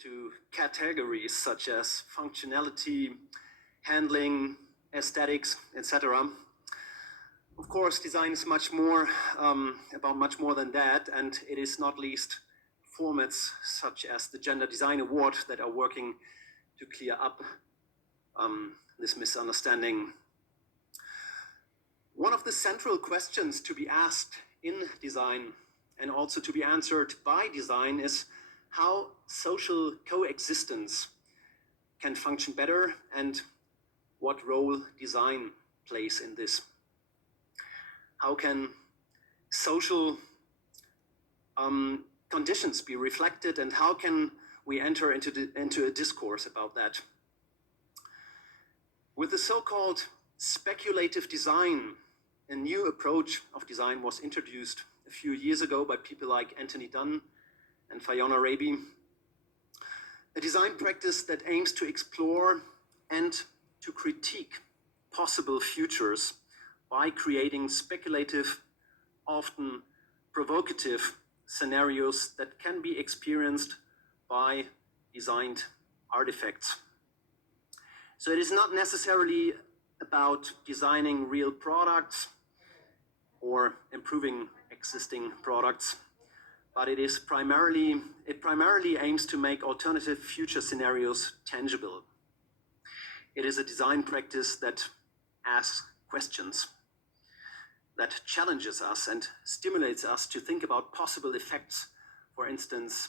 into categories such as functionality, handling, aesthetics, etc. Of course, design is much more about much more than that, and it is not least formats such as the Gender Design Award that are working to clear up this misunderstanding. One of the central questions to be asked in design and also to be answered by design is how social coexistence can function better and what role design plays in this. How can social conditions be reflected, and how can we enter into a discourse about that? With the so-called speculative design, a new approach of design was introduced a few years ago by people like Anthony Dunn and Fiona Raby. A design practice that aims to explore and to critique possible futures by creating speculative, often provocative scenarios that can be experienced by designed artifacts. So it is not necessarily about designing real products or improving existing products, but it primarily aims to make alternative future scenarios tangible. It is a design practice that asks questions, that challenges us and stimulates us to think about possible effects, for instance,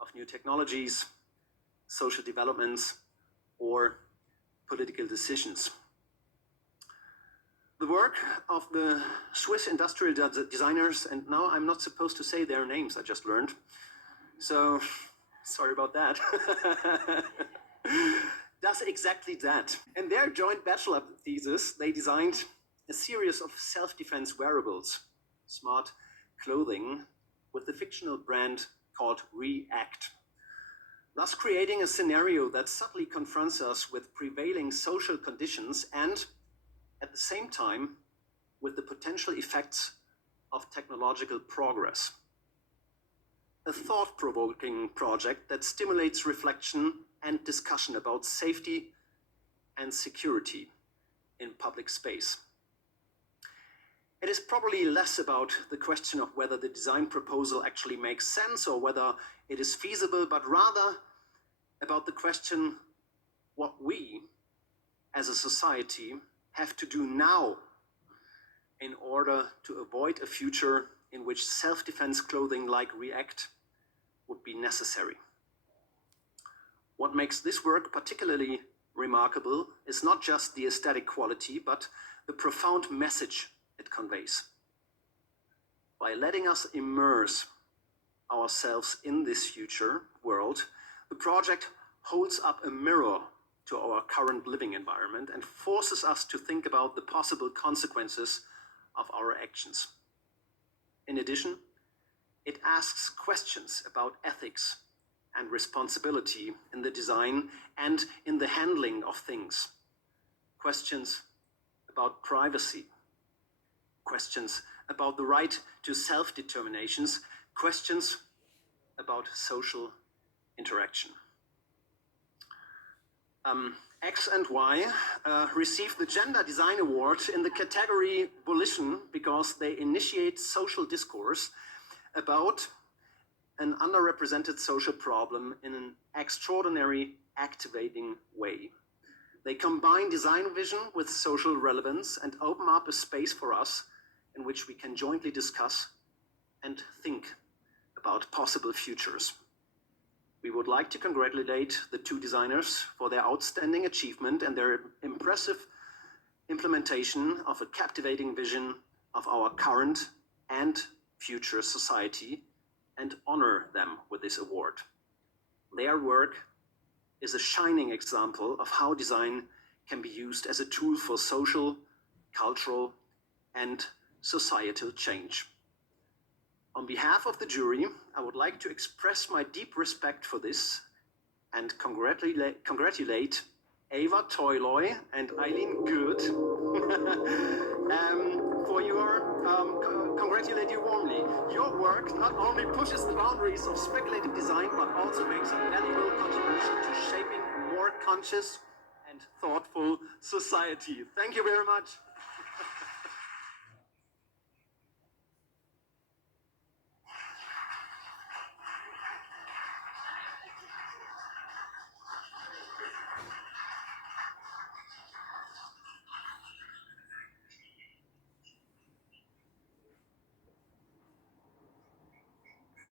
of new technologies, social developments, or political decisions. The work of the Swiss industrial designers, and now I'm not supposed to say their names, I just learned, so sorry about that, does exactly that. In their joint bachelor thesis, they designed a series of self-defense wearables, smart clothing, with the fictional brand called React, thus creating a scenario that subtly confronts us with prevailing social conditions and, at the same time, with the potential effects of technological progress. A thought-provoking project that stimulates reflection and discussion about safety and security in public space. It is probably less about the question of whether the design proposal actually makes sense or whether it is feasible, but rather about the question what we, as a society, have to do now in order to avoid a future in which self-defense clothing like React would be necessary. What makes this work particularly remarkable is not just the aesthetic quality, but the profound message it conveys. By letting us immerse ourselves in this future world, the project holds up a mirror to our current living environment and forces us to think about the possible consequences of our actions. In addition, it asks questions about ethics and responsibility in the design and in the handling of things. Questions about privacy, questions about the right to self-determinations, questions about social interaction. X and Y received the Gender Design Award in the category Volition because they initiate social discourse about an underrepresented social problem in an extraordinary, activating way. They combine design vision with social relevance and open up a space for us in which we can jointly discuss and think about possible futures. We would like to congratulate the two designers for their outstanding achievement and their impressive implementation of a captivating vision of our current and future society, and honor them with this award. Their work is a shining example of how design can be used as a tool for social, cultural, and societal change. On behalf of the jury, I would like to express my deep respect for this and congratulate Ava Toyloy and Eileen Good for congratulate you warmly. Your work not only pushes the boundaries of speculative design, but also makes a valuable contribution conscious and thoughtful society. Thank you very much.